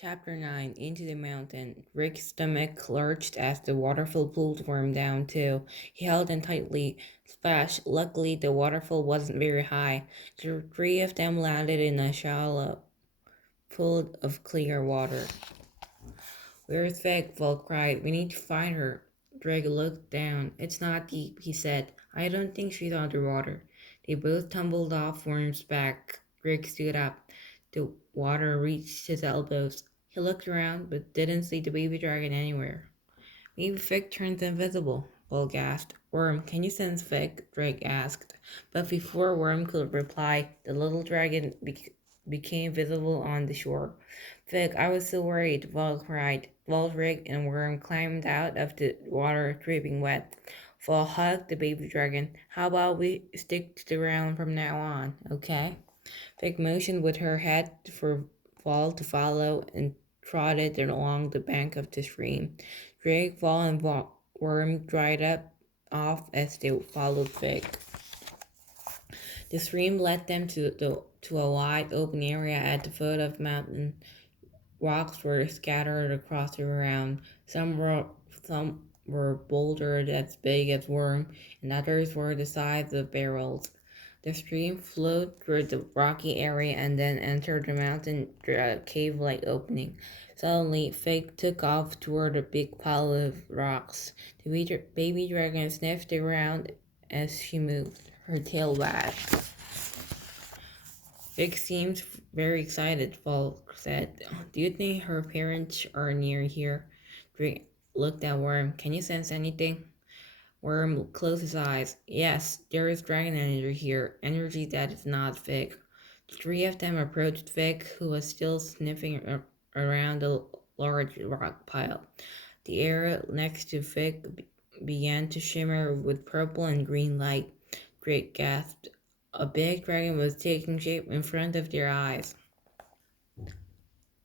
Chapter 9 Into the Mountain. Rick's stomach lurched as the waterfall pulled Worm down, too. He held on tightly. Splash! Luckily, the waterfall wasn't very high. The three of them landed in a shallow pool of clear water. Where's Vic? Vol cried. We need to find her. Drake looked down. It's not deep, he said. I don't think she's underwater. They both tumbled off Worm's back. Drake stood up. The water reached his elbows. He looked around, but didn't see the baby dragon anywhere. Maybe Vic turned invisible, Vol gasped. Worm, can you sense Vic? Drake asked. But before Worm could reply, the little dragon became visible on the shore. Vic, I was so worried, Vol cried. Vol, Rick, and Worm climbed out of the water, dripping wet. Vol hugged the baby dragon. How about we stick to the ground from now on, okay? Vic motioned with her head for Vol to follow and trotted along the bank of the stream. Drake, Vol, and Worm dried up off as they followed Vic. The stream led them to a wide open area at the foot of the mountain. Rocks were scattered across the ground. Some were boulders as big as Worm, and others were the size of barrels. The stream flowed through the rocky area and then entered the mountain through a cave-like opening. Suddenly, Fig took off toward a big pile of rocks. The baby dragon sniffed the ground as she moved, her tail wagged. Fig seemed very excited, Falk said. Do you think her parents are near here? Drake looked at Worm. Can you sense anything? Worm closed his eyes. Yes, there is dragon energy here, energy that is not Fig. The three of them approached Fig, who was still sniffing around the large rock pile. The area next to Fig began to shimmer with purple and green light. Drake gasped. A big dragon was taking shape in front of their eyes.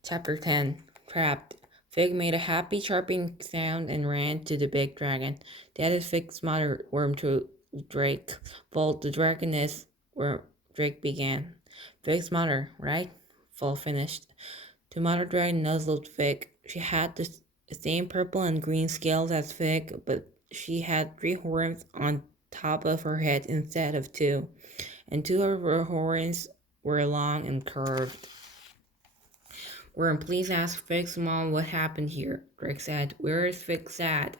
Chapter 10 Trapped. Fig made a happy chirping sound and ran to the big dragon. That is Fig's mother, Worm to Drake. Bolt the dragon is where Drake began. Fig's mother, right? Vol finished. The mother dragon nuzzled Fig. She had the same purple and green scales as Fig, but she had 3 horns on top of her head instead of 2, and 2 of her horns were long and curved. Worm, please ask Fig's mom what happened here, Drake said. Where is Fig's dad?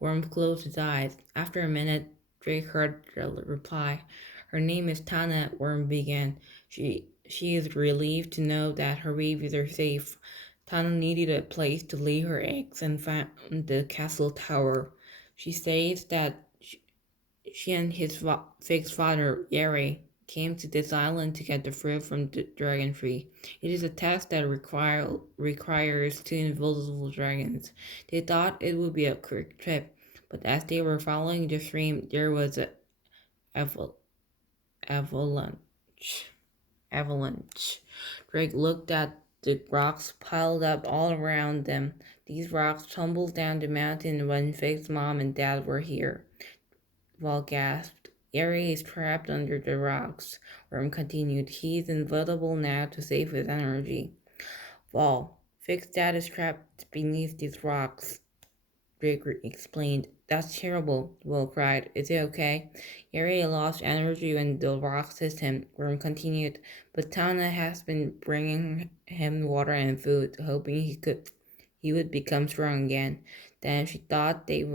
Worm closed his eyes. After a minute, Drake heard the reply. Her name is Tana, Worm began. She is relieved to know that her babies are safe. Tana needed a place to lay her eggs and found the castle tower. She says that she and Fig's father, Yeri, came to this island to get the fruit from the dragon tree. It is a task that requires 2 invisible dragons. They thought it would be a quick trip, but as they were following the stream, there was an avalanche. Drake looked at the rocks piled up all around them. These rocks tumbled down the mountain when Fig's mom and dad were here. Vol gasped. Yeri is trapped under the rocks, Worm continued. He is invisible now to save his energy. Vol, Fig's dad is trapped beneath these rocks, Drake explained. That's terrible, Vol cried. Is it okay? Yeri lost energy when the rocks hit him, Worm continued. But Tana has been bringing him water and food, hoping he would become strong again. Then she thought they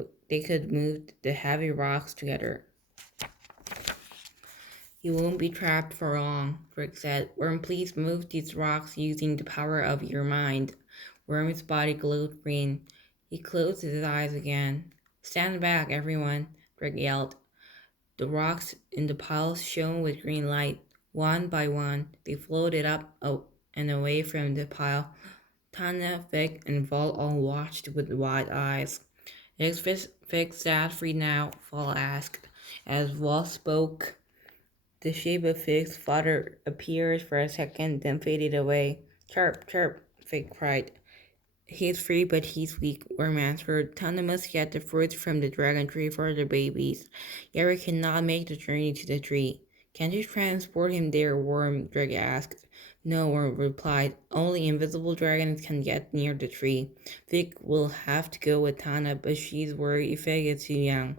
could move the heavy rocks together. You won't be trapped for long, Rick said. Worm, please move these rocks using the power of your mind. Worm's body glowed green. He closed his eyes again. Stand back, everyone, Rick yelled. The rocks in the pile shone with green light. One by one, they floated up and away from the pile. Tana, Vic, and Vol all watched with wide eyes. Is Fig's dad free now? Vol asked. As Vol spoke, the shape of Fig's father appeared for a second, then faded away. Chirp, chirp, Fig cried. He's free, but he's weak, Worm answered. Tana must get the fruits from the dragon tree for the babies. Yeri cannot make the journey to the tree. Can't you transport him there, Worm? Drake asked. No one replied. Only invisible dragons can get near the tree. Fig will have to go with Tana, but she's worried Fig is too young.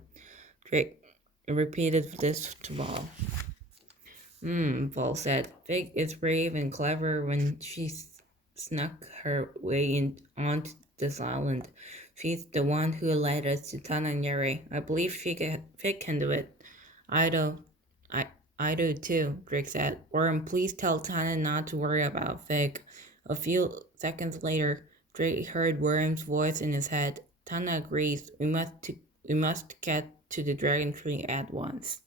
Drake repeated this to Ball. Paul said. Fig is brave and clever when she snuck her way onto this island. She's the one who led us to Tananyere. I believe Fig can do it. I do. I I do too, Drake said. Worm, please tell Tana not to worry about Fig. A few seconds later, Drake heard Worm's voice in his head. Tana agrees. We must get to the dragon tree at once.